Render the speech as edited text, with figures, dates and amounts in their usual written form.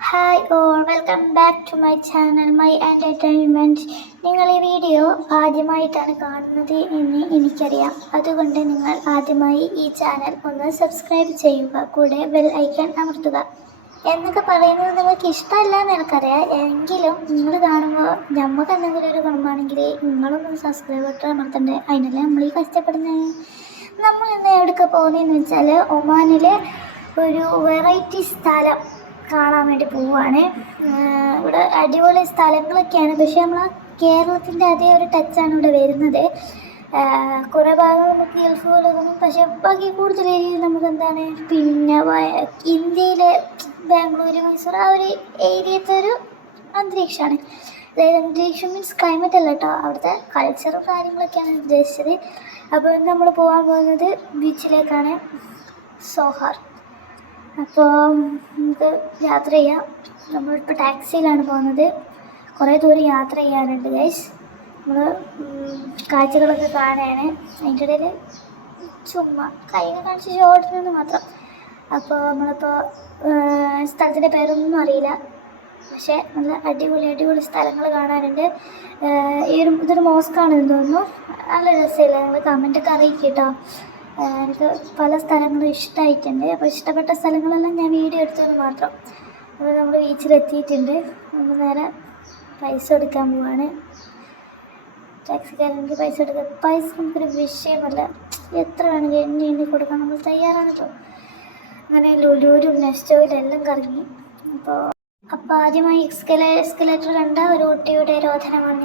Hi all, welcome back to my channel my entertainment. നിങ്ങൾ ഈ video ആദ്യമായിട്ടാണ് കാണുന്നത് എന്ന് എനിക്കറിയാം. അതുകൊണ്ട് നിങ്ങൾ ആദ്യമായി ഈ ചാനൽ ഒന്ന് സബ്സ്ക്രൈബ് ചെയ്യുക, കൂടെ ബെൽ ഐക്കൺ അമർത്തുക. എന്നൊക്കെ പറയുന്നത് നിങ്ങൾക്ക് ഇഷ്ടമല്ല എന്ന് എനിക്കറിയാം. എങ്കിലും നിങ്ങൾ കാണുമ്പോൾ നമുക്ക് എന്തെങ്കിലും ഒരു ഗുണമാണെങ്കിൽ നിങ്ങളൊന്ന് സബ്സ്ക്രൈബ് ബട്ടൺ അമർത്തണ്ടേ. അതിനല്ലേ നമ്മൾ ഈ കഷ്ടപ്പെടുന്നത്. നമ്മൾ ഇന്ന് എവിടെയൊക്കെ പോകുന്നതെന്ന് വെച്ചാൽ ഒമാനിലെ ഒരു വെറൈറ്റി സ്ഥലം കാണാൻ വേണ്ടി പോവുകയാണ്. ഇവിടെ അടിപൊളി സ്ഥലങ്ങളൊക്കെയാണ്, പക്ഷെ നമ്മൾ കേരളത്തിൻ്റെ അതേ ഒരു ടച്ചാണ് ഇവിടെ വരുന്നത്. കുറേ ഭാഗം നമുക്ക് ഗൾഫ് പോലെ തോന്നും, പക്ഷെ ബാക്കി കൂടുതൽ ഏരിയയിൽ നമുക്ക് എന്താണ് പിന്നെ ഇന്ത്യയിലെ ബാംഗ്ലൂർ, മൈസൂർ ആ ഒരു ഏരിയത്തെ ഒരു അന്തരീക്ഷമാണ്. അതായത് അന്തരീക്ഷം മീൻസ് ക്ലൈമറ്റ് അല്ല കേട്ടോ, അവിടുത്തെ കൾച്ചറും കാര്യങ്ങളൊക്കെയാണ് ഉദ്ദേശിച്ചത്. അപ്പോൾ നമ്മൾ പോകാൻ പോകുന്നത് ബീച്ചിലേക്കാണ്, സോഹാർ. അപ്പോൾ നമുക്ക് യാത്ര ചെയ്യാം. നമ്മളിപ്പോൾ ടാക്സിയിലാണ് പോകുന്നത്. കുറേ ദൂരം യാത്ര ചെയ്യാനുണ്ട് ഗൈസ്. നമ്മൾ കാഴ്ചകളൊക്കെ കാണുകയാണ്. അതിൻ്റെ ഇടയിൽ ചുമ്മാ കൈകൾ കാണിച്ച് ഷോട്ടിൽ മാത്രം. അപ്പോൾ നമ്മളിപ്പോൾ സ്ഥലത്തിൻ്റെ പേരൊന്നും അറിയില്ല, പക്ഷേ നല്ല അടിപൊളി സ്ഥലങ്ങൾ കാണാനുണ്ട്. ഇതൊരു മോസ്കാണെന്ന് തോന്നുന്നു. നല്ല രസമില്ല, നിങ്ങൾ കമൻറ്റൊക്കെ അറിയിക്കും കേട്ടോ. എനിക്ക് പല സ്ഥലങ്ങളും ഇഷ്ടമായിട്ടുണ്ട്. അപ്പോൾ ഇഷ്ടപ്പെട്ട സ്ഥലങ്ങളെല്ലാം ഞാൻ വീഡിയോ എടുത്തത് മാത്രം. അപ്പോൾ നമ്മൾ ബീച്ചിലെത്തിയിട്ടുണ്ട്. നമ്മൾ നേരെ പൈസ കൊടുക്കാൻ പോവാണ്. ടാക്സിക്കാരനെങ്കിൽ പൈസ എടുക്കുക. പൈസ നമുക്കൊരു വിഷയമല്ല, എത്ര വേണമെങ്കിൽ എണ്ണി കൊടുക്കാൻ നമ്മൾ തയ്യാറാണല്ലോ. അങ്ങനെ ലുലൂരും നെസ്റ്റോയിലും എല്ലാം കറങ്ങി. അപ്പോൾ ആദ്യമായി എസ്കലേറ്റർ കണ്ട ഒരു കുട്ടിയുടെ രോധനമാണ്.